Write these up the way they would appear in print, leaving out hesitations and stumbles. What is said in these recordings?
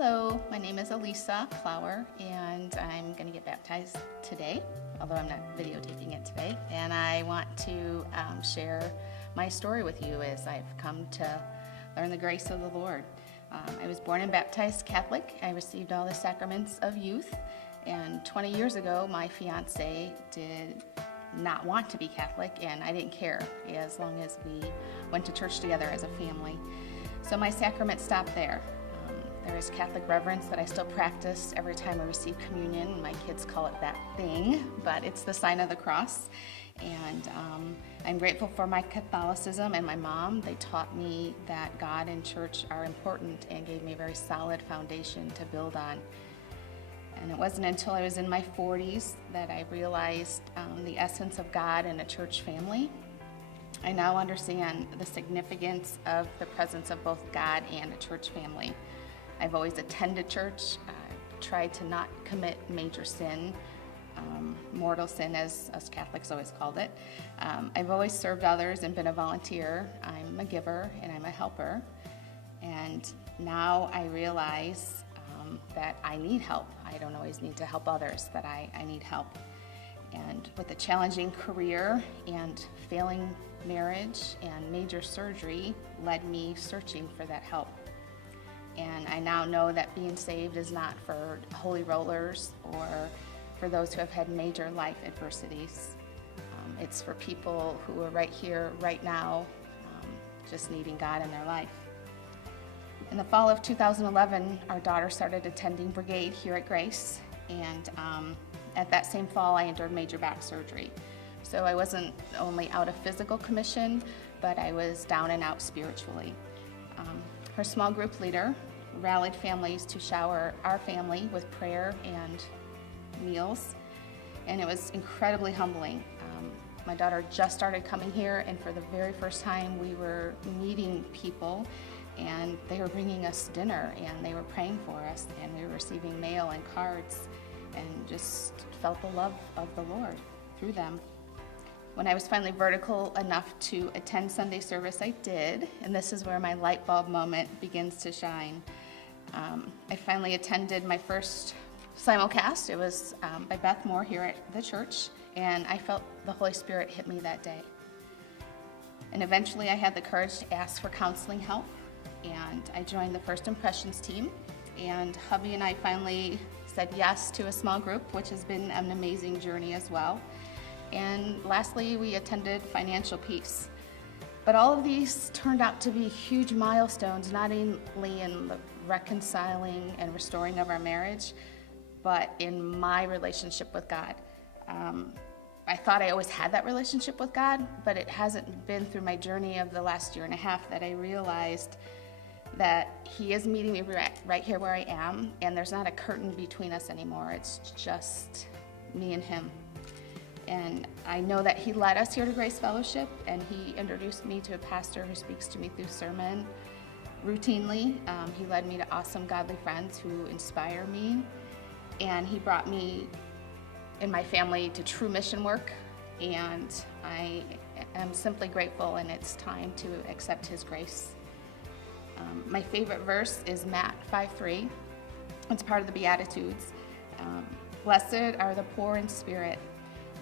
Hello, my name is Alesia Klauer, and I'm going to get baptized today, although I'm not videotaping it today. And I want to share my story with you as I've come to learn the grace of the Lord. I was born and baptized Catholic. I received all the sacraments of youth, and 20 years ago, my fiance did not want to be Catholic, and I didn't care as long as we went to church together as a family. So my sacrament stopped there. There is Catholic reverence that I still practice every time I receive communion. My kids call it that thing, but it's the sign of the cross. And I'm grateful for my Catholicism and my mom. They taught me that God and church are important and gave me a very solid foundation to build on. And it wasn't until I was in my 40s that I realized the essence of God and a church family. I now understand the significance of the presence of both God and a church family. I've always attended church, tried to not commit major sin, mortal sin as us Catholics always called it. I've always served others and been a volunteer. I'm a giver and I'm a helper. And now I realize that I need help. I don't always need to help others, that I need help. And with a challenging career and failing marriage and major surgery led me searching for that help. And I now know that being saved is not for holy rollers or for those who have had major life adversities. It's for people who are right here, right now, just needing God in their life. In the fall of 2011, our daughter started attending Brigade here at Grace, and at that same fall, I endured major back surgery. So I wasn't only out of physical commission, but I was down and out spiritually. Her small group leader rallied families to shower our family with prayer and meals, and it was incredibly humbling. My daughter just started coming here, and for the very first time we were meeting people, and they were bringing us dinner, and they were praying for us, and we were receiving mail and cards, and just felt the love of the Lord through them. When I was finally vertical enough to attend Sunday service, I did, and this is where my light bulb moment begins to shine. I finally attended my first simulcast. It was by Beth Moore here at the church, and I felt the Holy Spirit hit me that day. And eventually I had the courage to ask for counseling help, and I joined the First Impressions team, and hubby and I finally said yes to a small group, which has been an amazing journey as well. And lastly, we attended Financial Peace. But all of these turned out to be huge milestones, not only in the reconciling and restoring of our marriage, but in my relationship with God. I thought I always had that relationship with God, but it hasn't been through my journey of the last year and a half that I realized that He is meeting me right here where I am, and there's not a curtain between us anymore. It's just me and Him. And I know that He led us here to Grace Fellowship, and He introduced me to a pastor who speaks to me through sermon routinely. He led me to awesome godly friends who inspire me, and He brought me and my family to true mission work, and I am simply grateful, and it's time to accept His grace. My favorite verse is Matt 5:3. It's part of the Beatitudes. Blessed are the poor in spirit,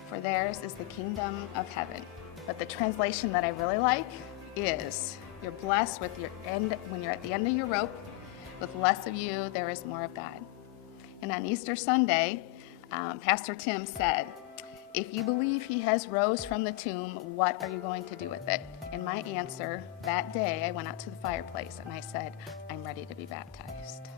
for theirs is the kingdom of heaven. But the translation that I really like is, you're blessed with your end when you're at the end of your rope. With less of you, there is more of God. And on Easter Sunday, Pastor Tim said, if you believe He has rose from the tomb, what are you going to do with it? And my answer that day, I went out to the fireplace and I said, I'm ready to be baptized.